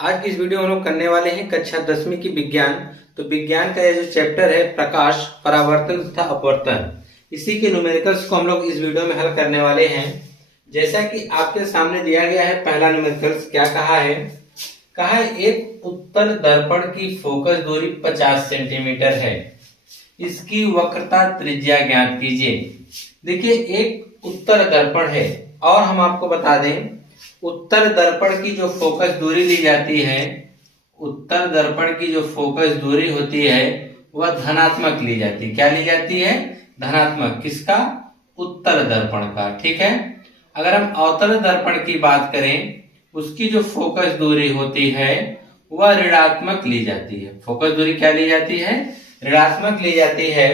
आज की इस वीडियो में हम लोग करने वाले हैं कक्षा 10वीं की विज्ञान। तो विज्ञान का ये जो चैप्टर है प्रकाश, परावर्तन तथा अपवर्तन, इसी के न्यूमेरिकल्स को हम लोग इस वीडियो में हल करने वाले हैं। जैसा कि आपके सामने दिया गया है, पहला न्यूमेरिकल्स क्या कहा है एक उत्तल दर्पण की फोकस दूरी 50 सेंटीमीटर है, इसकी वक्रता त्रिज्या ज्ञात कीजिए। देखिए एक उत्तल दर्पण है और हम आपको बता दें उत्तल दर्पण की जो फोकस दूरी ली जाती है, उत्तल दर्पण की जो फोकस दूरी होती है वह धनात्मक ली जाती है। क्या ली जाती है? धनात्मक। किसका? उत्तल दर्पण का। ठीक है। अगर हम अवतल दर्पण की बात करें, उसकी जो फोकस दूरी होती है वह ऋणात्मक ली जाती है। फोकस दूरी क्या ली जाती है? ऋणात्मक ली जाती है।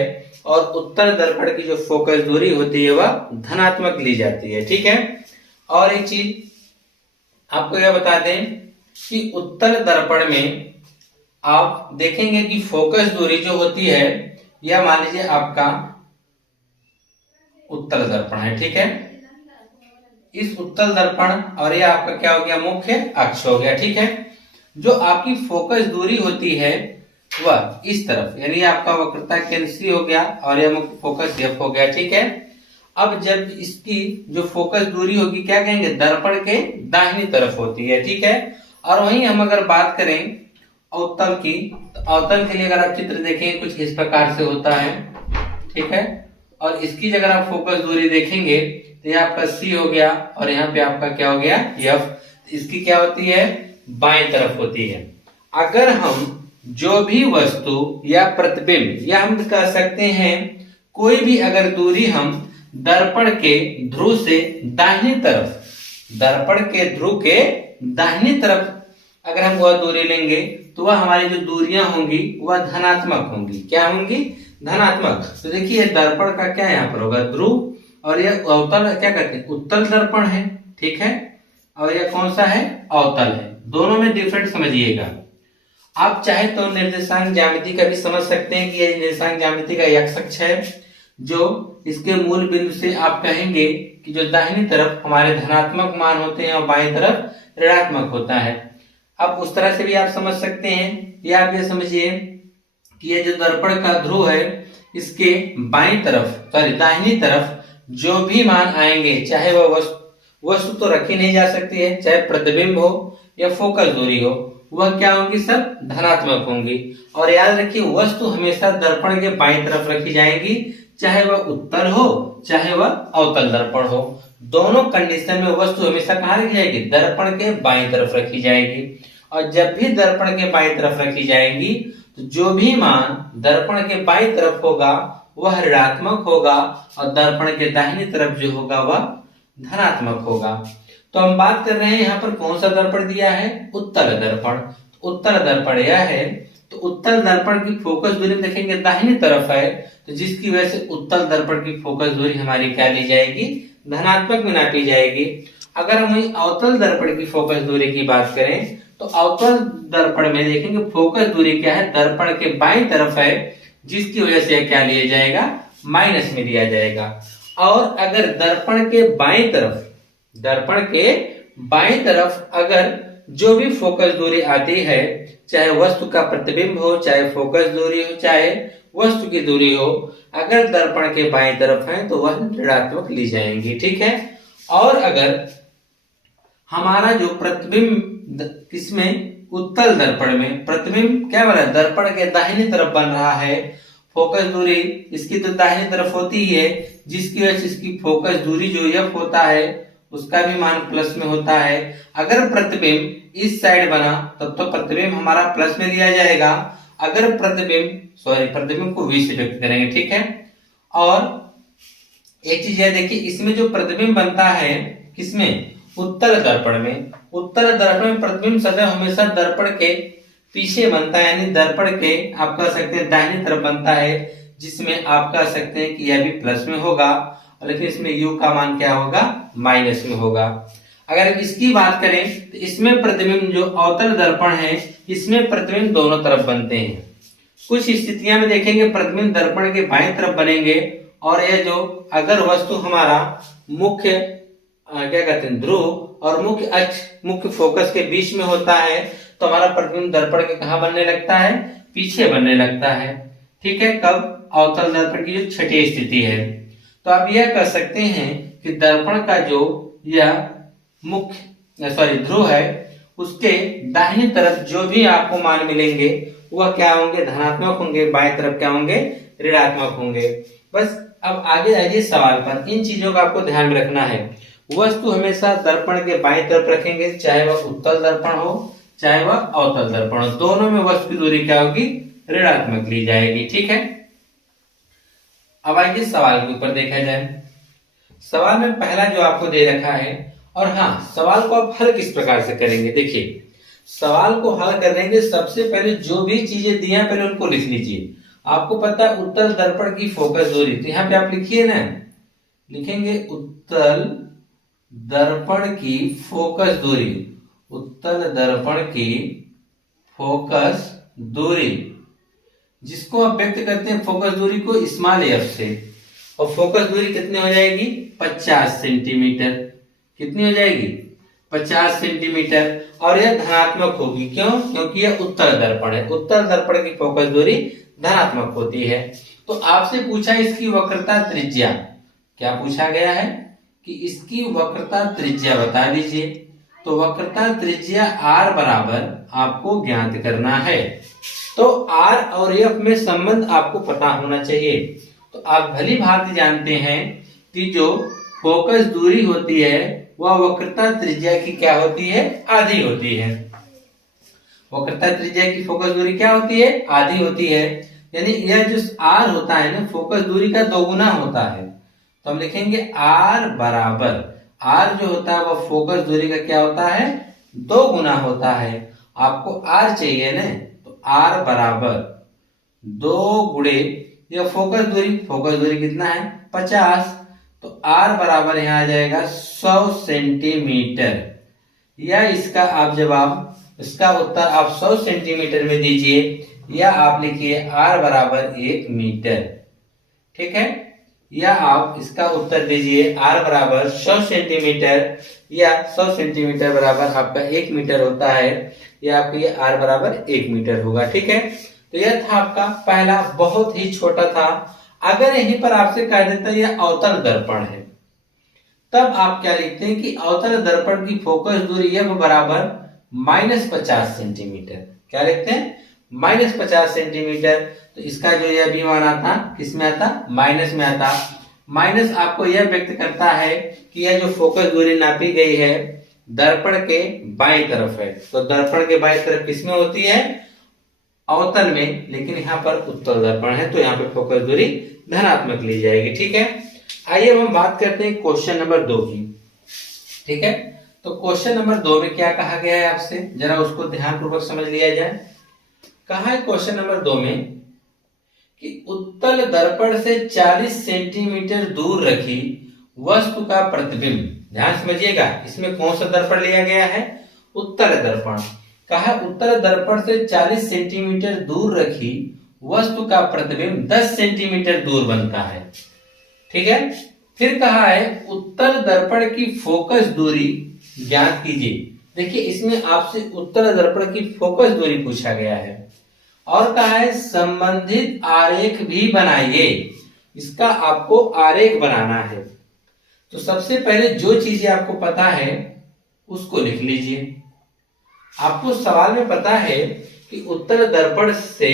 और उत्तल दर्पण की जो फोकस दूरी होती है वह धनात्मक ली जाती है। ठीक है। और एक चीज आपको यह बता दें कि उत्तल दर्पण में आप देखेंगे कि फोकस दूरी जो होती है, यह मान लीजिए आपका उत्तल दर्पण है। ठीक है। इस उत्तल दर्पण और यह आपका क्या हो गया? मुख्य अक्ष हो गया। ठीक है। जो आपकी फोकस दूरी होती है वह इस तरफ, यानी आपका वक्रता केंद्र C हो गया और यह मुख्य फोकस F हो गया। ठीक है। अब जब इसकी जो फोकस दूरी होगी, क्या कहेंगे? दर्पण के दाहिनी तरफ होती है। ठीक है। और वहीं हम अगर बात करें अवतल की, तो अवतल के लिए अगर आप चित्र देखें कुछ इस प्रकार से होता है। ठीक है। और इसकी अगर आप फोकस दूरी देखेंगे तो यह आपका C हो गया और यहाँ पे आपका क्या हो गया? F। इसकी क्या होती है? बाएं तरफ होती है। अगर हम जो भी वस्तु या प्रतिबिंब, या हम कह सकते हैं कोई भी अगर दूरी हम दर्पण के ध्रुव से दाहिनी तरफ, दर्पण के ध्रुव के दाहिनी तरफ अगर हम वह दूरी लेंगे तो वह हमारी जो दूरियां होंगी वह धनात्मक होंगी। क्या होंगी? धनात्मक। तो देखिए दर्पण का क्या यहाँ पर होगा? ध्रुव। और यह अवतल क्या कहते हैं? उत्तल दर्पण है। ठीक है। और यह कौन सा है? अवतल है। दोनों में डिफरेंट समझिएगा। आप चाहे तो निर्देशांक ज्यामिति का भी समझ सकते हैं कि यह निर्देशांक ज्यामिति का x अक्ष है, जो इसके मूल बिंदु से आप कहेंगे कि जो दाहिनी तरफ हमारे धनात्मक मान होते हैं और बाएं तरफ ऋणात्मक होता है। अब उस तरह से भी आप समझ सकते हैं, या आप ये समझिए कि ये जो दर्पण का ध्रुव है, इसके बाईं तरफ दाहिनी तरफ जो भी मान आएंगे, चाहे वह वस्तु तो रखी नहीं जा सकती है, चाहे प्रतिबिंब हो या फोकस दूरी हो, वह क्या होंगी? सब धनात्मक होंगी। और याद रखिए वस्तु हमेशा दर्पण के बाईं तरफ रखी जाएगी, चाहे वह उत्तल हो चाहे वह अवतल दर्पण हो। दोनों कंडीशन में वस्तु हमेशा कहाँ रखी जाएगी? दर्पण के बाईं तरफ रखी जाएगी। और जब भी दर्पण के बाईं तरफ रखी जाएंगी तो जो भी मान दर्पण के बाईं तरफ होगा वह ऋणात्मक होगा और दर्पण के दाहिनी तरफ जो होगा वह धनात्मक होगा। तो हम बात कर रहे हैं यहाँ पर कौन सा दर्पण दिया है? उत्तल दर्पण। उत्तल दर्पण यह है। तो उत्तल दर्पण की फोकस दूरी देखेंगे दाहिनी तरफ है, तो जिसकी वजह से उत्तल दर्पण की फोकस दूरी हमारी क्या ली जाएगी? धनात्मक में नापी जाएगी। अगर हम अवतल दर्पण की फोकस दूरी की बात करें तो अवतल दर्पण में देखेंगे फोकस दूरी क्या है? दर्पण के बाईं तरफ है, जिसकी वजह से क्या लिया जाएगा? माइनस में लिया जाएगा। और अगर दर्पण के बाईं तरफ, दर्पण के बाईं तरफ अगर जो भी फोकस दूरी आती है, चाहे वस्तु का प्रतिबिंब हो, चाहे फोकस दूरी हो, चाहे वस्तु की दूरी हो, अगर दर्पण के बाईं तरफ है तो वह ऋणात्मक ली जाएंगी। ठीक है। और अगर हमारा जो प्रतिबिंब किसमें? उत्तल दर्पण में प्रतिबिंब क्या बना? दर्पण के दाहिनी तरफ बन रहा है, फोकस दूरी इसकी तो दाहिनी तरफ होती ही है, जिसकी वजह से इसकी फोकस दूरी जो F होता है उसका भी मान प्लस में होता है। अगर प्रतिबिंब इस साइड बना तब तो प्रतिबिंब हमारा प्लस में लिया जाएगा। अगर प्रतिबिंब को V से व्यक्त करेंगे। ठीक है। और एक चीज यह देखिए, इसमें जो प्रतिबिंब बनता है किसमें? उत्तल दर्पण में। उत्तल दर्पण में प्रतिबिंब सदैव हमेशा दर्पण के पीछे बनता है, यानी दर्पण के आप कह सकते हैं दाहिनी तरफ बनता है, जिसमें आप कह सकते हैं कि यह भी प्लस में होगा, लेकिन इसमें U का मान क्या होगा? माइनस में होगा। अगर इसकी बात करें तो इसमें प्रतिबिंब जो अवतल दर्पण है, इसमें प्रतिबिंब दोनों तरफ बनते हैं। कुछ स्थितियां में देखेंगे प्रतिबिंब दर्पण के बाएं तरफ बनेंगे, और यह जो अगर वस्तु हमारा मुख्य क्या कहते हैं? ध्रुव और मुख्य अक्ष, मुख्य फोकस के बीच में होता है, तो हमारा प्रतिबिंब दर्पण के कहाँ बनने लगता है, पीछे बनने लगता है। ठीक है, कब, अवतल दर्पण की जो छठी स्थिति है। तो आप यह कर सकते हैं कि दर्पण का जो यह मुख्य ध्रुव है उसके दाहिनी तरफ जो भी आपको मान मिलेंगे वह क्या होंगे, धनात्मक होंगे, बाएं तरफ क्या होंगे, ऋणात्मक होंगे। बस अब आगे आइए सवाल पर। इन चीजों का आपको ध्यान रखना है। वस्तु हमेशा दर्पण के बाएं तरफ रखेंगे, चाहे वह उत्तल दर्पण हो चाहे वह अवतल दर्पण हो, दोनों में वस्तु की दूरी क्या होगी, ऋणात्मक ली जाएगी। ठीक है, अब आइए सवाल के ऊपर देखा जाए। सवाल में पहला जो आपको दे रखा है, और हाँ, सवाल को आप हल किस प्रकार से करेंगे। देखिए, सवाल को हल करने के सबसे पहले जो भी चीजें दी हैं पहले उनको लिख लीजिए। आपको पता है उत्तल दर्पण की फोकस दूरी, तो यहाँ पे आप लिखिए ना, लिखेंगे उत्तल दर्पण की फोकस दूरी, उत्तल दर्पण की फोकस दूरी, जिसको आप व्यक्त करते हैं फोकस दूरी को स्मॉल एफ से, और फोकस दूरी कितनी हो जाएगी, 50 सेंटीमीटर। कितनी हो जाएगी, 50 सेंटीमीटर। और यह धनात्मक होगी, क्यों, क्योंकि यह उत्तल दर्पण है। उत्तल दर्पण की फोकस दूरी धनात्मक होती है। तो आपसे पूछा इसकी वक्रता त्रिज्या, क्या पूछा गया है कि इसकी वक्रता त्रिज्या बता दीजिए। तो वक्रता त्रिज्या r बराबर आपको ज्ञात करना है। तो r और f में संबंध आपको पता होना चाहिए। तो आप भली भांति जानते हैं कि जो फोकस दूरी होती है वह वक्रता त्रिज्या की क्या होती है, आधी होती है। वक्रता त्रिज्या की फोकस दूरी क्या होती है, आधी होती है। यानी यह जो r होता है ना, फोकस दूरी का दोगुना होता है। तो हम लिखेंगे r बराबर, r जो होता है वह फोकस दूरी का क्या होता है, 2 गुना होता है। आपको r चाहिए ना, तो r बराबर 2 गुणे यह फोकस दूरी कितना है, 50। तो r बराबर यहाँ आ जाएगा 100 सेंटीमीटर। या इसका आप जवाब, इसका उत्तर आप 100 सेंटीमीटर में दीजिए, या आप लिखिए r बराबर 1 मीटर। ठीक है, या आप इसका उत्तर दीजिए r बराबर 100 सेंटीमीटर, या 100 सेंटीमीटर बराबर आपका 1 मीटर होता है, या आपका ये r बराबर 1 मीटर होगा। ठीक है, तो यह था आपका पहला, बहुत ही छोटा था। अगर यहीं पर आपसे कह देता है यह अवतल दर्पण है, तब आप क्या लिखते हैं कि अवतल दर्पण की फोकस दूरी f बराबर -50 सेंटीमीटर। क्या लिखते हैं, -50 सेंटीमीटर। तो इसका जो यह भी मान आता, किस में आता, माइनस में आता। माइनस आपको यह व्यक्त करता है कि यह जो फोकस दूरी नापी गई है दर्पण के बाएं तरफ है। तो दर्पण के बाएं तरफ किसमें होती है, अवतल में, लेकिन यहाँ पर उत्तल दर्पण है तो यहाँ पे फोकस दूरी धनात्मक ली जाएगी। ठीक है, आइए हम बात करते हैं क्वेश्चन नंबर 2 की। ठीक है, तो क्वेश्चन नंबर 2 में क्या कहा गया है आपसे, जरा उसको ध्यानपूर्वक समझ लिया जाए। कहा है क्वेश्चन नंबर 2 में कि उत्तल दर्पण से 40 सेंटीमीटर दूर रखी वस्तु का प्रतिबिंब, ध्यान समझिएगा, इसमें कौन सा दर्पण लिया गया है, उत्तल दर्पण। कहा उत्तल दर्पण से 40 सेंटीमीटर दूर रखी वस्तु का प्रतिबिंब 10 सेंटीमीटर दूर बनता है। ठीक है, फिर कहा है उत्तल दर्पण की फोकस दूरी ज्ञात कीजिए। देखिए, इसमें आपसे उत्तल दर्पण की फोकस दूरी पूछा गया है, और कहा है संबंधित आरेख भी बनाइए। इसका आपको आरेख बनाना है। तो सबसे पहले जो चीजें आपको पता है उसको लिख लीजिए। आपको सवाल में पता है कि उत्तल दर्पण से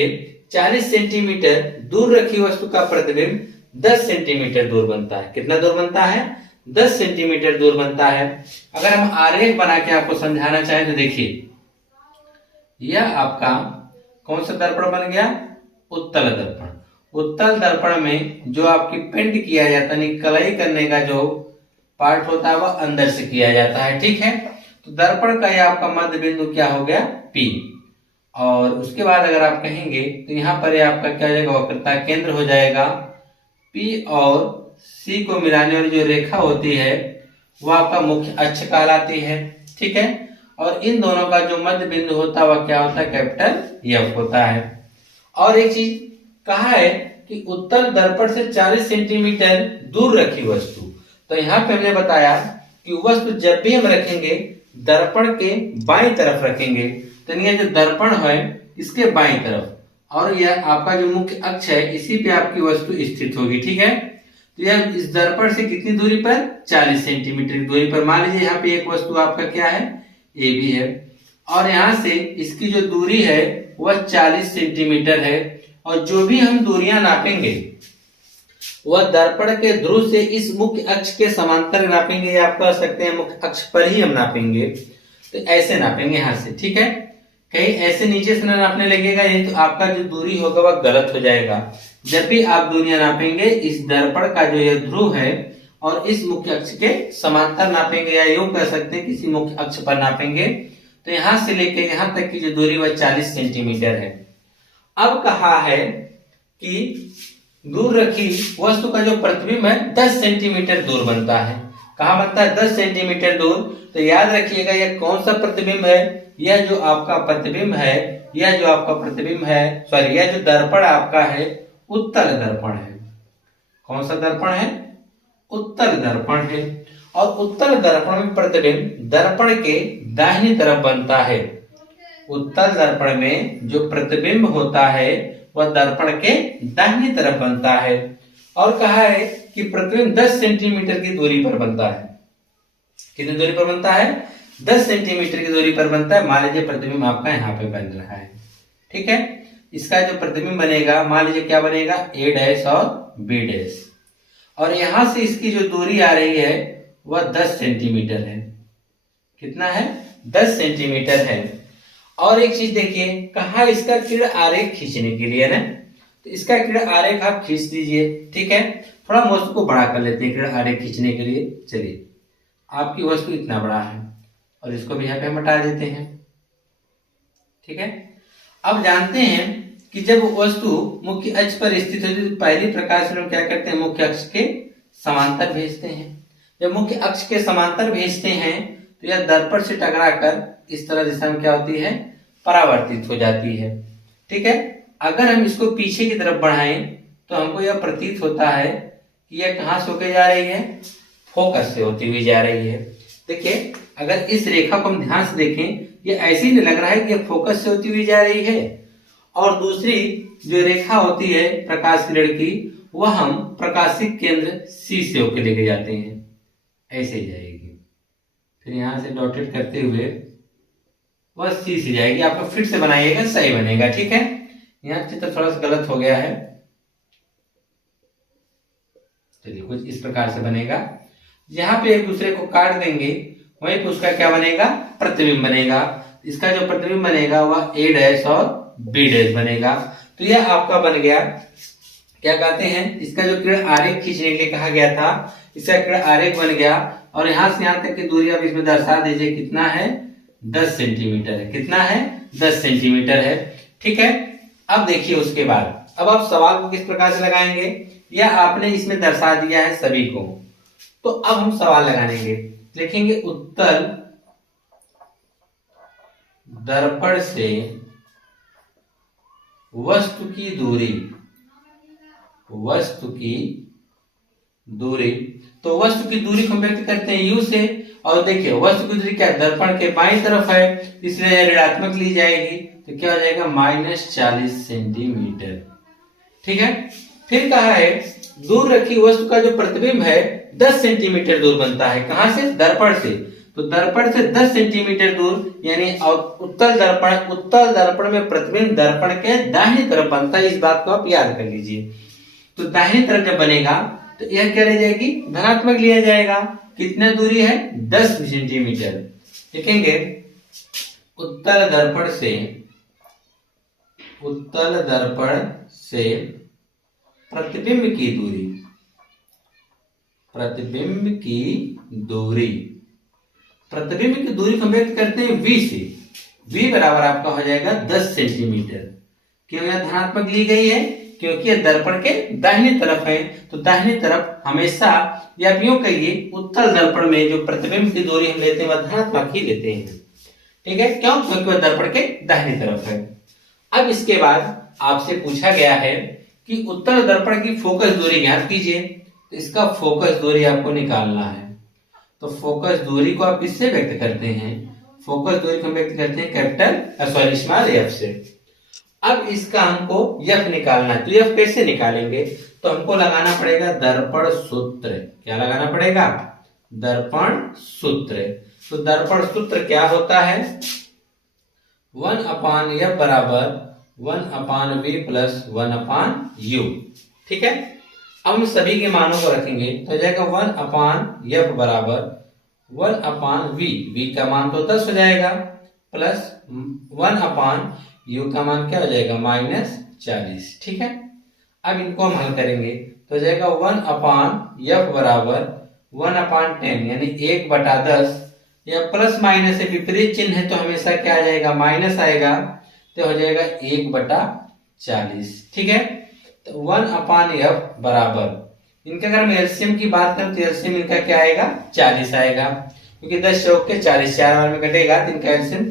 40 सेंटीमीटर दूर रखी वस्तु का प्रतिबिंब 10 सेंटीमीटर दूर बनता है। कितना दूर बनता है, 10 सेंटीमीटर दूर बनता है। अगर हम आरेख बना के आपको समझाना चाहें तो देखिए, यह आपका कौन सा दर्पण बन गया, उत्तल दर्पण। उत्तल दर्पण में जो आपकी पेंट किया जाता है, कलई करने का जो पार्ट होता है वह अंदर से किया जाता है। ठीक है, तो दर्पण का यह आपका मध्य बिंदु क्या हो गया, P। और उसके बाद अगर आप कहेंगे तो यहाँ पर आपका क्या हो जाएगा, वक्रता केंद्र हो जाएगा। P और C को मिलाने वाली जो रेखा होती है वह आपका मुख्य अक्ष कहलाती है। ठीक है, और इन दोनों का जो मध्य बिंदु होता है वह क्या होता है, कैपिटल F होता है। और एक चीज कहा है कि उत्तल दर्पण से 40 सेंटीमीटर दूर रखी वस्तु। तो यहाँ पे हमने बताया कि वस्तु जब भी हम रखेंगे दर्पण के बाईं तरफ रखेंगे, तो यह जो दर्पण है इसके बाईं तरफ, और यह आपका जो मुख्य अक्ष है इसी पे आपकी वस्तु स्थित होगी। ठीक है, तो यह इस दर्पण से कितनी दूरी पर, 40 सेंटीमीटर की दूरी पर। मान लीजिए यहाँ पे एक वस्तु आपका क्या है, ए बी है, और यहाँ से इसकी जो दूरी है वह 40 सेंटीमीटर है। और जो भी हम दूरियां नापेंगे वह दर्पण के ध्रुव से इस मुख्य अक्ष के समांतर नापेंगे, या आप कह सकते हैं मुख्य अक्ष पर ही हम नापेंगे। तो ऐसे नापेंगे यहाँ से। ठीक है, कहीं ऐसे नीचे से ना नापने लगेगा, ये तो आपका जो दूरी होगा वह गलत हो जाएगा। जब भी आप दूरियां नापेंगे इस दर्पण का जो यह ध्रुव है और इस मुख्य अक्ष के समांतर नापेंगे, या यूं कह सकते हैं किसी मुख्य अक्ष पर नापेंगे। तो यहां से लेकर यहां तक की जो दूरी वह 40 सेंटीमीटर है। अब कहा है कि दूर रखी वस्तु का जो प्रतिबिंब है 10 सेंटीमीटर दूर बनता है। कहाँ बनता है, 10 सेंटीमीटर दूर। तो याद रखिएगा यह कौन सा प्रतिबिंब है, यह जो आपका प्रतिबिंब है, यह जो आपका प्रतिबिंब है, सॉरी यह जो दर्पण आपका है उत्तल दर्पण है। कौन सा दर्पण है, उत्तल दर्पण है। और उत्तल दर्पण में प्रतिबिंब दर्पण के दाहिनी तरफ बनता है। उत्तल दर्पण में जो प्रतिबिंब होता है वह दर्पण के दाहिनी तरफ बनता है। और कहा है कि प्रतिबिंब 10 सेंटीमीटर की दूरी पर बनता है। कितनी दूरी पर बनता है, 10 सेंटीमीटर की दूरी पर बनता है। मान लीजिए प्रतिबिंब आपका यहाँ पे बन रहा है। ठीक है, इसका जो प्रतिबिंब बनेगा, मान लीजिए क्या बनेगा, ए डैश और बी डैश, और यहां से इसकी जो दूरी आ रही है वह 10 सेंटीमीटर है। कितना है, 10 सेंटीमीटर है। और एक चीज देखिए, कहा इसका किरण आरेख खींचने के लिए ना, तो इसका किरण आरेख आप खींच दीजिए। ठीक है, थोड़ा वस्तु को बड़ा कर लेते हैं किरण आरेख खींचने के लिए। चलिए, आपकी वस्तु इतना बड़ा है और इसको भी यहाँ पे हम हटा देते हैं। ठीक है, अब जानते हैं कि जब वस्तु मुख्य अक्ष पर स्थित होती है तो पहली प्रकार से हम क्या करते हैं, मुख्य अक्ष के समांतर भेजते हैं। जब मुख्य अक्ष के समांतर भेजते हैं तो यह दर्पण से टकराकर इस तरह दिशा में क्या होती है, परावर्तित हो जाती है। ठीक है, अगर हम इसको पीछे की तरफ बढ़ाएं तो हमको यह प्रतीत होता है कि यह कहां से होकर जा रही है, फोकस से होती हुई जा रही है। देखिए, अगर इस रेखा को हम ध्यान से देखें, ये ऐसे ही लग रहा है कि यह फोकस से होती हुई जा रही है, और दूसरी जो रेखा होती है प्रकाश किरण की, वह हम प्रकाशिक केंद्र सी से होकर लेके जाते हैं। ऐसे ही जाएगी, फिर यहां से डॉटेड करते हुए वह सी से जाएगी। आपको फिर से बनाइएगा, सही बनेगा। ठीक है, यहाँ चित्र थोड़ा सा गलत हो गया है। चलिए, कुछ इस प्रकार से बनेगा। यहाँ पे एक दूसरे को काट देंगे, वहीं पे उसका क्या बनेगा, प्रतिबिंब बनेगा। इसका जो प्रतिबिंब बनेगा वह ए डैश और बी डैश बनेगा। तो यह आपका बन गया, क्या कहते हैं, इसका जो किरण आरेख खींचने के लिए कहा गया था, इसका किरण आरेख बन गया। और यहां से यहां तक की दूरी आप इसमें दर्शा दीजिए, कितना है, 10 सेंटीमीटर है। कितना है, 10 सेंटीमीटर है। ठीक है, अब देखिए उसके बाद अब आप सवाल को किस प्रकार से लगाएंगे, यह आपने इसमें दर्शा दिया है सभी को। तो अब हम सवाल लगाएंगे, लिखेंगे उत्तल दर्पण से वस्तु की दूरी, वस्तु की दूरी। तो वस्तु की दूरी को व्यक्त करते हैं यू से। और देखिए वस्तु की दूरी क्या, दर्पण के बाईं तरफ है, इसलिए यह ऋणात्मक ली जाएगी। तो क्या हो जाएगा, -40 सेंटीमीटर। ठीक है, फिर कहा है दूर रखी वस्तु का जो प्रतिबिंब है 10 सेंटीमीटर दूर बनता है। कहां से, दर्पण से। तो दर्पण से 10 सेंटीमीटर दूर, यानी उत्तल दर्पण में प्रतिबिंब दर्पण के दाहिनी तरफ बनता है। इस बात को आप याद कर लीजिए। तो दाहिनी तरफ जब बनेगा तो यह क्या रह जाएगी, धनात्मक लिया जाएगा। कितना दूरी है, 10 सेंटीमीटर। लिखेंगे उत्तल दर्पण से प्रतिबिंब की दूरी, प्रतिबिंब की दूरी को व्यक्त करते हैं v से। v बराबर आपका हो जाएगा 10 सेंटीमीटर। क्यों यह धनात्मक ली गई है, क्योंकि यह दर्पण के दाहिनी तरफ है। तो दाहिनी तरफ हमेशा, या यूं कहिए उत्तल दर्पण में जो प्रतिबिंब की दूरी हम लेते हैं वह धनात्मक ही लेते हैं। ठीक है, क्यों, क्योंकि वह दर्पण के दाहिनी तरफ है। अब इसके बाद आपसे पूछा गया है कि उत्तल दर्पण की फोकस दूरी ज्ञात कीजिए। तो इसका फोकस दूरी आपको निकालना है। तो फोकस दूरी को आप किससे व्यक्त करते हैं, फोकस दूरी को हम व्यक्त करते हैं कैपिटल स्मॉल एफ से। अब इसका हमको एफ निकालना है, तो एफ कैसे निकालेंगे? तो हमको लगाना पड़ेगा दर्पण सूत्र। क्या लगाना पड़ेगा? दर्पण सूत्र। तो दर्पण सूत्र क्या होता है? 1/f बराबर 1/v प्लस 1/u। ठीक है, अब हम सभी के मानों को रखेंगे तो हो जाएगा 1/f बराबर 1/v, v का मान तो 10 हो जाएगा, प्लस 1/u का मान क्या हो जाएगा? -40। ठीक है, अब इनको हम हल करेंगे तो हो जाएगा 1/f बराबर 1/10 यानी 1/10, या प्लस माइनस से विपरीत चिन्ह है तो हमेशा क्या आ जाएगा? माइनस आएगा, तो हो जाएगा 1/40। ठीक है, तो 1/f बराबर इनका अगर हम एलसीएम की बात करें तो एलसीएम इनका क्या आएगा? 40 आएगा, क्योंकि 10 चौक के 40 4 बार में कटेगा तो इनका एलसीएम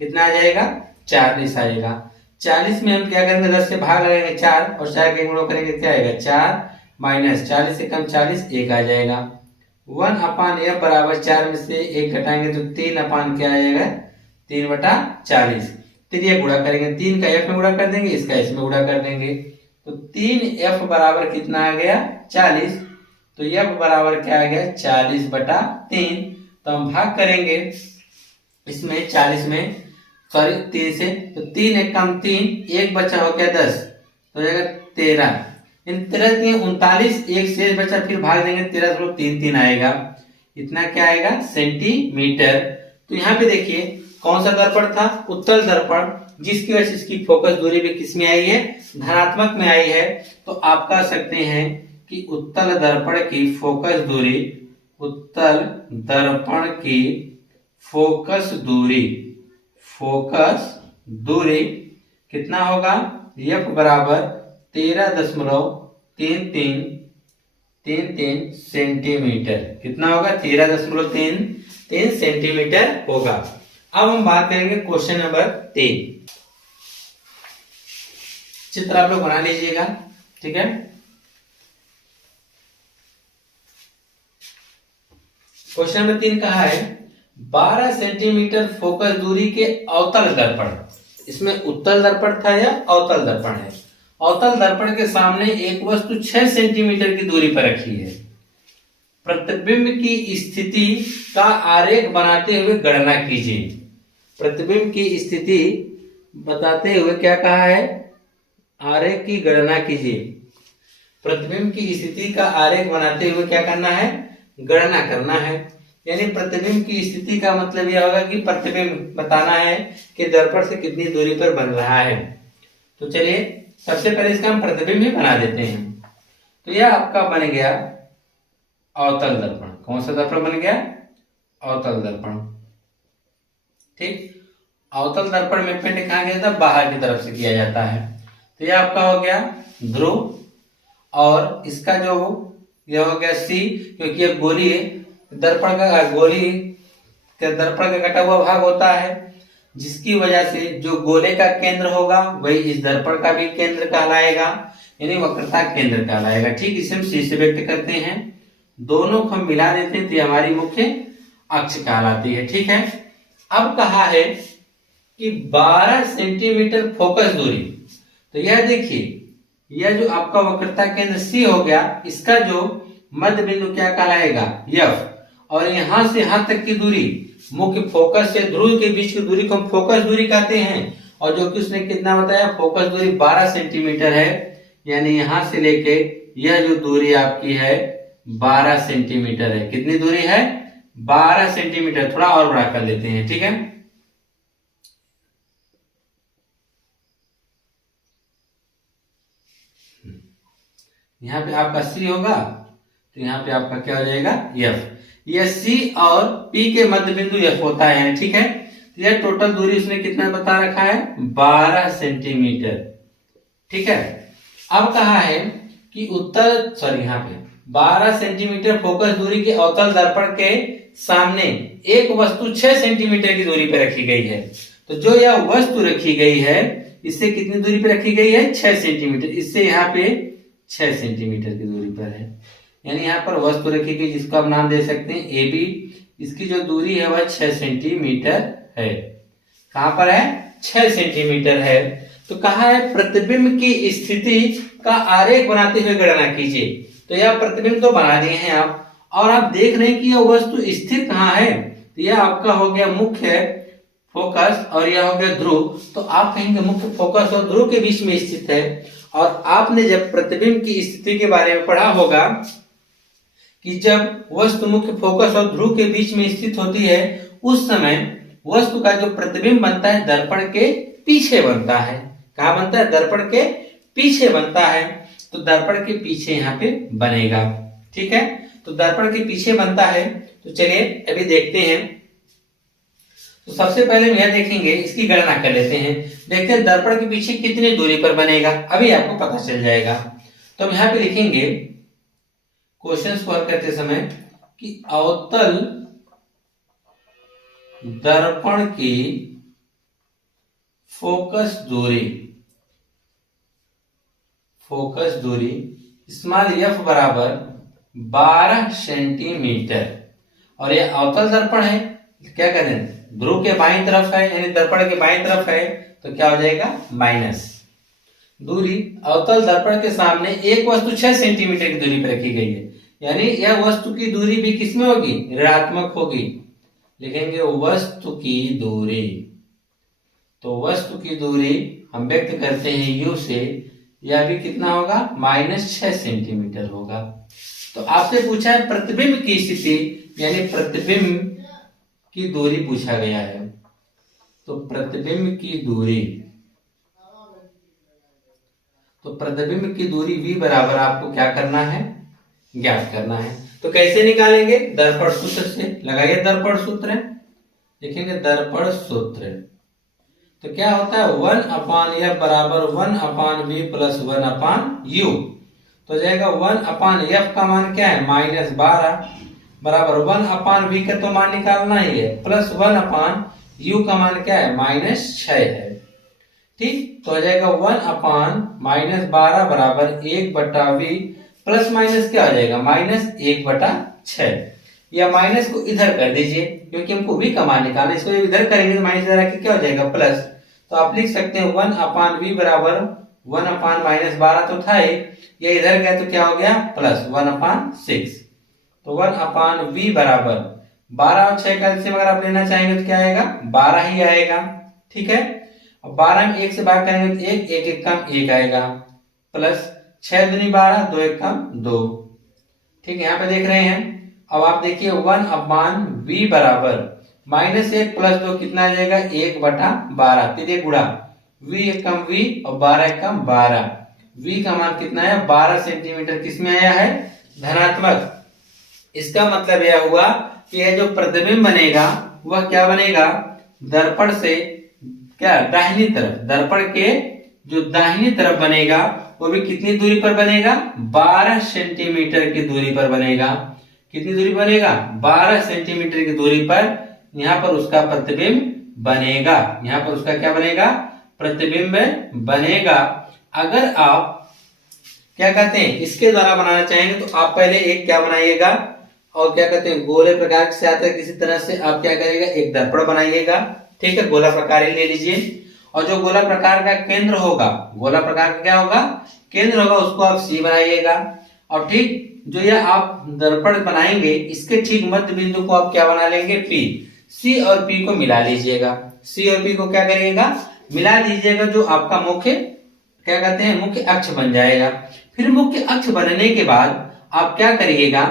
कितना आ जाएगा? 40 आएगा। 40 में हम क्या करेंगे? 10 से भाग लगाएंगे 4 और 4 के गुणों करेंगे, क्या आएगा? 4 माइनस 40 से कम 40 1 आ जाएगा। 1/f बराबर 4 में से 1 घटाएंगे तो 3 क्या आएगा? 3/40। फिर ये गुणा करेंगे, 3 का f में गुणा कर देंगे, इसका इसमें गुणा कर देंगे, तो 3f बराबर कितना आ गया? 40। तो f बराबर क्या आ गया? 40/3। तो हम भाग करेंगे इसमें 40 में, सॉरी 3 से, तो 3 एक कम 3, 1 बचा हो गया 10, तो हो जाएगा 13। इन 13 39, 1 शेष बचा, फिर भाग देंगे 13.33 आएगा। इतना क्या आएगा? सेंटीमीटर। तो यहाँ पे देखिए कौन सा दर्पण था? उत्तल दर्पण, जिसकी वजह से इसकी फोकस दूरी भी किसमें आई है? धनात्मक में आई है। तो आप कह सकते हैं कि उत्तल दर्पण की फोकस दूरी, उत्तल दर्पण की फोकस दूरी कितना होगा? f बराबर 13.33 सेंटीमीटर। कितना होगा? 13.33 सेंटीमीटर होगा। अब हम बात करेंगे क्वेश्चन नंबर 3। चित्र आप लोग बना लीजिएगा। ठीक है, क्वेश्चन नंबर 3 कहा है 12 सेंटीमीटर फोकस दूरी के अवतल दर्पण। इसमें उत्तल दर्पण था या अवतल दर्पण है? अवतल दर्पण के सामने एक वस्तु 6 सेंटीमीटर की दूरी पर रखी है। प्रतिबिंब की स्थिति का आरेख बनाते हुए गणना कीजिए। प्रतिबिंब की स्थिति बताते हुए क्या कहा है? आरेख की गणना कीजिए। प्रतिबिंब की स्थिति का आरेख बनाते हुए क्या करना है? गणना करना है। यानी प्रतिबिंब की स्थिति का मतलब यह होगा कि प्रतिबिंब बताना है कि दर्पण से कितनी दूरी पर बन रहा है। तो चलिए सबसे पहले इसका हम प्रतिबिंब ही बना देते हैं। तो यह आपका बन गया अवतल दर्पण। कौन सा दर्पण बन गया? अवतल दर्पण। ठीक, अवतल दर्पण में पेंट कहाँ किया जाता है? बाहर की तरफ से किया जाता है। तो यह आपका हो गया ध्रुव, और इसका जो यह हो गया सी, क्योंकि यह गोली दर्पण का दर्पण का कटा हुआ भाग होता है, जिसकी वजह से जो गोले का केंद्र होगा वही इस दर्पण का भी केंद्र कहलाएगा, यानी वक्रता केंद्र कहलाएगा। ठीक, इसे हम सी से व्यक्त करते हैं। दोनों को हम मिला देते हैं तो ये हमारी मुख्य अक्ष कहलाती है। ठीक है, अब कहा है कि 12 सेंटीमीटर फोकस दूरी। तो यह देखिए, यह जो आपका वक्रता केंद्र सी हो गया, इसका जो मध्य बिंदु क्या कहलाएगा? एफ, और यहां से यहां तक की दूरी मुख्य फोकस से ध्रुव के बीच की दूरी को हम फोकस दूरी कहते हैं। और जो कि उसने कितना बताया? फोकस दूरी 12 सेंटीमीटर है, यानी यहां से लेके यह जो दूरी आपकी है 12 सेंटीमीटर है। कितनी दूरी है? 12 सेंटीमीटर। थोड़ा और बड़ा कर लेते हैं। ठीक है, यहाँ पे आपका सी होगा, तो यहाँ पे आपका क्या हो जाएगा? एफ। यह सी और पी के मध्य बिंदु एफ होता है। ठीक है, तो यह टोटल दूरी उसने कितना बता रखा है? 12 सेंटीमीटर। ठीक है, अब कहा है कि यहाँ पे 12 सेंटीमीटर फोकस दूरी के अवतल दर्पण के सामने एक वस्तु 6 सेंटीमीटर की दूरी पर रखी गई है। तो जो यह वस्तु रखी गई है, इससे कितनी दूरी पर रखी गई है? 6 सेंटीमीटर। इससे यहाँ पे 6 सेंटीमीटर की दूरी पर है, यानी यहाँ पर वस्तु रखी गई जिसको आप नाम दे सकते हैं ए बी। इसकी जो दूरी है वह 6 सेंटीमीटर है। कहां पर है? 6 सेंटीमीटर है। तो कहा है प्रतिबिंब की स्थिति का आरेख बनाते हुए गणना कीजिए। तो यह प्रतिबिंब तो बना दिए हैं आप, और आप देख रहे हैं कि यह वस्तु स्थिर कहाँ है। तो यह आपका हो गया मुख्य फोकस और यह हो गया ध्रुव। तो आप कहेंगे मुख्य फोकस और ध्रुव के बीच में स्थित है। और आपने जब प्रतिबिंब की स्थिति के बारे में पढ़ा होगा कि जब वस्तु मुख्य फोकस और ध्रुव के बीच में स्थित होती है उस समय वस्तु का जो प्रतिबिंब बनता है दर्पण के पीछे बनता है। कहाँ बनता है? दर्पण के पीछे बनता है। तो दर्पण के पीछे यहाँ पे बनेगा। ठीक है, तो दर्पण के पीछे बनता है। तो चलिए अभी देखते हैं। तो सबसे पहले हम यह देखेंगे, इसकी गणना कर लेते हैं। देखते हैं दर्पण के पीछे कितनी दूरी पर बनेगा, अभी आपको पता चल जाएगा। तो हम यहाँ पे लिखेंगे क्वेश्चन सॉल्व करते समय कि अवतल दर्पण की फोकस दूरी स्मॉल एफ बराबर 12 सेंटीमीटर। और यह अवतल दर्पण है, क्या कहते हैं? ध्रुव के बाईं तरफ है, यानी दर्पण के बाईं तरफ है। तो क्या हो जाएगा? माइनस दूरी अवतल दर्पण के सामने एक वस्तु 6 सेंटीमीटर की दूरी पर रखी गई है, यानी यह वस्तु की दूरी भी किसमें होगी? ऋणात्मक होगी। लिखेंगे वस्तु की दूरी। तो वस्तु की दूरी हम व्यक्त करते हैं u से, यह भी कितना होगा? -6 सेंटीमीटर होगा। तो आपसे पूछा है प्रतिबिंब की स्थिति, यानी प्रतिबिंब की दूरी पूछा गया है। तो प्रतिबिंब की दूरी v बराबर आपको क्या करना है? ज्ञात करना है। तो कैसे निकालेंगे? दर्पण सूत्र से। लगाइए दर्पण सूत्र, लिखेंगे दर्पण सूत्र। तो क्या होता है? 1/f बराबर 1/v प्लस 1/u। तो जाएगा 1/f का मान क्या है? -12 बराबर 1/v का तो मान निकालना ही है, प्लस 1/u का मान क्या है? -6 है। ठीक, तो हो जाएगा 1/-12 बराबर 1/v प्लस माइनस क्या हो जाएगा? -1/6। या माइनस को इधर कर दीजिए, क्योंकि हमको v का मान निकालना है। इसको इधर करेंगे तो माइनस इधर आके क्या हो जाएगा? प्लस। तो आप लिख सकते हैं 1/v बराबर 1/-12 तो था ही, ये इधर गया तो क्या हो गया? प्लस 1/6। तो 1/v बराबर 12 और 6 का एलसीएम अगर आप लेना चाहेंगे तो क्या आएगा? 12 ही आएगा। ठीक है, अब 12 में 1 से भाग करेंगे तो 1 1 कम 1 आएगा, प्लस 6 दूनी 12 2 1 कम 2। ठीक है, यहाँ पे देख रहे हैं। अब आप देखिए 1/v बराबर -1 प्लस 2 कितना आ जाएगा? 1/12। तीन गुणा v 1 कम v और 12 1 कम 12। v का मान कितना है? 12 सेंटीमीटर। किसमें आया है? धनात्मक। इसका मतलब यह हुआ कि यह जो प्रतिबिंब बनेगा वह क्या बनेगा? दर्पण से क्या? दाहिनी तरफ। दर्पण के जो दाहिनी तरफ बनेगा वो भी कितनी दूरी पर बनेगा? 12 सेंटीमीटर की दूरी पर बनेगा। कितनी दूरी बनेगा? 12 सेंटीमीटर की दूरी पर यहाँ पर उसका प्रतिबिंब बनेगा। यहाँ पर उसका क्या बनेगा? प्रतिबिंब बनेगा। अगर आप क्या कहते हैं इसके द्वारा बनाना चाहेंगे तो आप पहले एक क्या बनाइएगा, और क्या कहते हैं गोले प्रकार से आता है, किसी तरह से आप क्या करिएगा? एक दर्पण बनाइएगा। ठीक है, गोला प्रकार ही ले लीजिए। और जो गोला प्रकार का केंद्र होगा, गोला प्रकार का क्या होगा? केंद्र होगा, उसको आप C बनाइएगा। और ठीक जो यह आप दर्पण बनाएंगे इसके ठीक मध्य बिंदु को आप क्या बना लेंगे? P। C और P को मिला लीजिएगा। C और P को क्या करिएगा? मिला दीजिएगा, जो आपका मुख्य क्या कहते हैं? मुख्य अक्ष बन जाएगा। फिर मुख्य अक्ष बनने के बाद आप क्या करिएगा?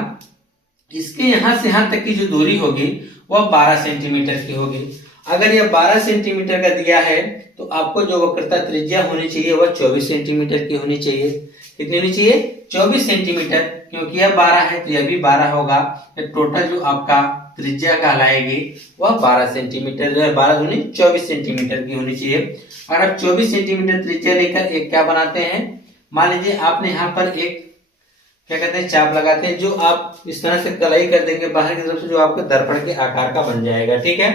इसके यहां से यहां तक की जो दूरी होगी वह 12 सेंटीमीटर की होगी। अगर यह 12 सेंटीमीटर का दिया है तो आपको जो वक्रता त्रिज्या होनी चाहिए वह 24 सेंटीमीटर की होनी चाहिए। कितनी होनी चाहिए? 24 सेंटीमीटर, क्योंकि यह 12 है तो यह भी 12 होगा। तो टोटल जो आपका त्रिज्या कहलाएगी वह 12 सेंटीमीटर, जो है 12 दूनी 24 सेंटीमीटर की होनी चाहिए। और अब 24 सेंटीमीटर त्रिज्या लेकर एक क्या बनाते हैं? मान लीजिए आपने यहाँ पर एक क्या कहते हैं? चाप लगाते हैं, जो आप इस तरह से कलाई कर देंगे बाहर की तरफ से, जो आपके दर्पण के आकार का बन जाएगा। ठीक है,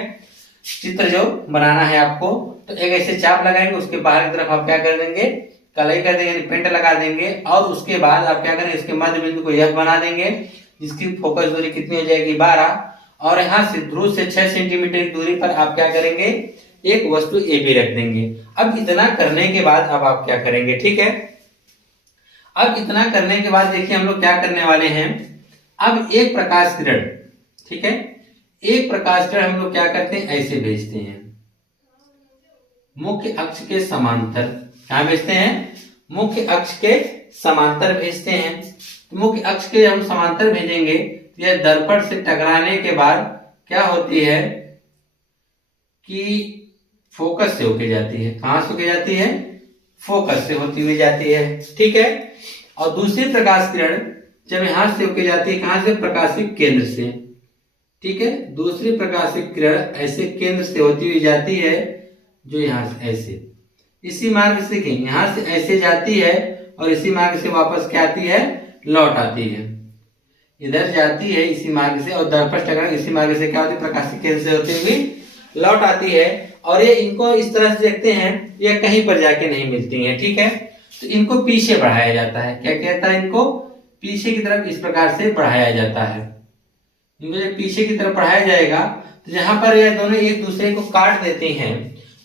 चित्र जो बनाना है आपको, तो एक ऐसे चाप लगाएंगे, उसके बाहर की तरफ आप क्या कर देंगे? कलाई कर देंगे, पेंट लगा देंगे। और उसके बाद आप क्या करेंगे? इसके मध्य बिंदु को F बना देंगे, जिसकी फोकस दूरी कितनी हो जाएगी? 12। और यहाँ से ध्रुव से 6 सेंटीमीटर की दूरी पर आप क्या करेंगे, एक वस्तु ए बी रख देंगे। अब इतना करने के बाद अब आप क्या करेंगे, ठीक है। अब इतना करने के बाद देखिए हम लोग क्या करने वाले हैं, अब एक प्रकाश किरण, ठीक है, एक प्रकाश किरण हम लोग क्या करते हैं, ऐसे भेजते हैं मुख्य अक्ष के समांतर। क्या भेजते हैं, मुख्य अक्ष के समांतर भेजते हैं। तो मुख्य अक्ष के हम समांतर भेजेंगे तो यह दर्पण से टकराने के बाद क्या होती है कि फोकस से होके जाती है। कहां से होके जाती है, फोकस से होती हुई जाती है, ठीक है। और दूसरी प्रकाश किरण जब यहां से होके जाती है, कहां से, प्रकाशिक केंद्र से, ठीक है। दूसरी प्रकाशिक किरण ऐसे केंद्र से होती हुई जाती है, जो यहां से ऐसे, इसी मार्ग से यहां से ऐसे जाती है और इसी मार्ग से वापस क्या आती है, लौट आती है। इधर जाती है इसी मार्ग से और दर्पण टकराने इसी मार्ग से क्या होती है, प्रकाशिक केंद्र से होते हुए लौट आती है। और ये इनको इस तरह से देखते हैं, ये कहीं पर जाके नहीं मिलती हैं, ठीक है। तो इनको पीछे बढ़ाया जाता है। क्या कहता है, इनको पीछे की तरफ इस प्रकार से बढ़ाया जाता है। इनको जब पीछे की तरफ बढ़ाया जाएगा तो जहां पर ये दोनों एक दूसरे को काट देते हैं,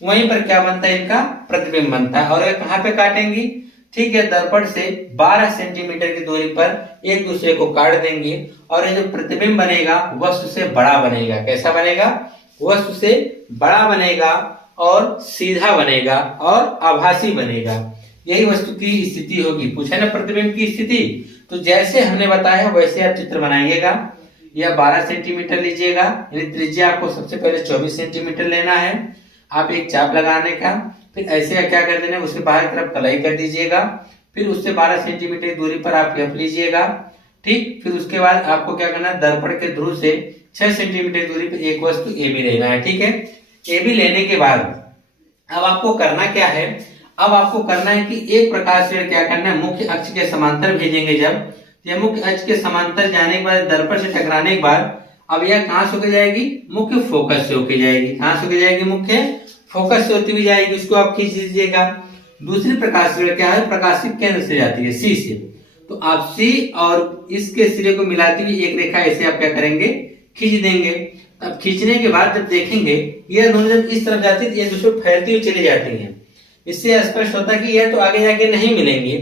वहीं पर क्या बनता है, इनका प्रतिबिंब बनता है। और ये कहां पे काटेंगी, ठीक है, दर्पण से 12 सेंटीमीटर की दूरी पर एक दूसरे को काट देंगे और ये जो प्रतिबिंब बनेगा वस्तु से बड़ा बनेगा। कैसा बनेगा, वस्तु से बड़ा बनेगा और सीधा बनेगा और आभासी बनेगा। यही वस्तु की स्थिति होगी। पूछा ना प्रतिबिंब की स्थिति, तो जैसे हमने बताया वैसे आप चित्र बनाइएगा। यह 12 सेंटीमीटर लीजिएगा, यानी त्रिज्या आपको सबसे पहले 24 सेंटीमीटर लेना है। आप एक चाप लगाने का, फिर ऐसे क्या कर देना, उसके बाहर की तरफ कलाई कर दीजिएगा। फिर उससे 12 सेंटीमीटर की दूरी पर आप एफ लीजिएगा, ठीक। फिर उसके बाद आपको क्या करना है, दर्पण के ध्रुव से 6 सेंटीमीटर दूरी पर एक वस्तु ए बी लेना है, ठीक है। ए बी लेने के बाद अब आपको करना क्या है, अब आपको करना है कि एक प्रकाश किरण क्या करना है, मुख्य अक्ष के समांतर भेजेंगे। जब यह मुख्य अक्ष के समांतर जाने के बाद दर्पण से टकराने के बाद अब यह कहां से होके जाएगी, मुख्य फोकस से होके जाएगी। कहां से होके जाएगी, मुख्य फोकस से होती हुई जाएगी। उसको आप खींच दीजिएगा। दूसरी प्रकाश किरण क्या है, प्रकाशिक केंद्र से जाती है, सी से। तो आप सी और इसके सिरे को मिलाती हुई एक रेखा ऐसे आप क्या करेंगे, खींच देंगे। अब खींचने के बाद जब देखेंगे यह दोनों जब इस तरफ जाती है, ये दूसरे फैलती हुई चली जाती है। इससे स्पष्ट होता है कि यह तो आगे जाके नहीं मिलेंगे।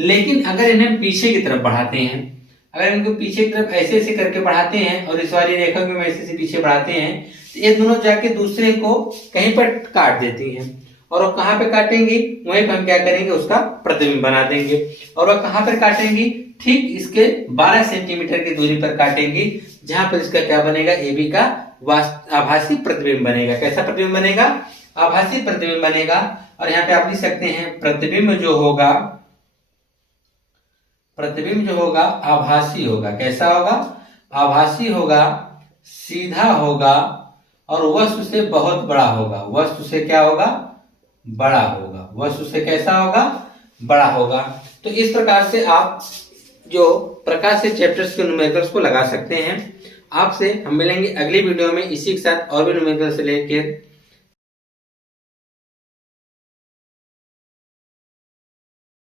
लेकिन अगर इन्हें पीछे की तरफ बढ़ाते हैं, अगर इनको पीछे की तरफ ऐसे ऐसे करके बढ़ाते हैं और इस वाली रेखा को ऐसे से पीछे बढ़ाते हैं, तो ये दोनों जाके दूसरे को कहीं पर काट देती हैं। और वो कहां पे काटेंगी, वहीं पर हम क्या करेंगे, उसका प्रतिबिंब बना देंगे। और वह कहां पर काटेंगी, ठीक इसके 12 सेंटीमीटर की दूरी पर काटेंगी, जहां पर इसका क्या बनेगा, ए बी का आभासी प्रतिबिंब बनेगा। कैसा प्रतिबिंब बनेगा, आभासी प्रतिबिंब बनेगा। और यहाँ पे आप लिख सकते हैं प्रतिबिंब जो होगा, प्रतिबिंब जो होगा आभासी होगा। कैसा होगा, आभासी होगा, सीधा होगा और वस्तु से बहुत बड़ा होगा। वस्तु से क्या होगा, बड़ा होगा। वस्तु से कैसा होगा, बड़ा होगा। तो इस प्रकार से आप जो प्रकाश से चैप्टर्स के न्यूमेरिकल्स को लगा सकते हैं। आपसे हम मिलेंगे अगली वीडियो में इसी के साथ और भी न्यूमेरिकल से लेकर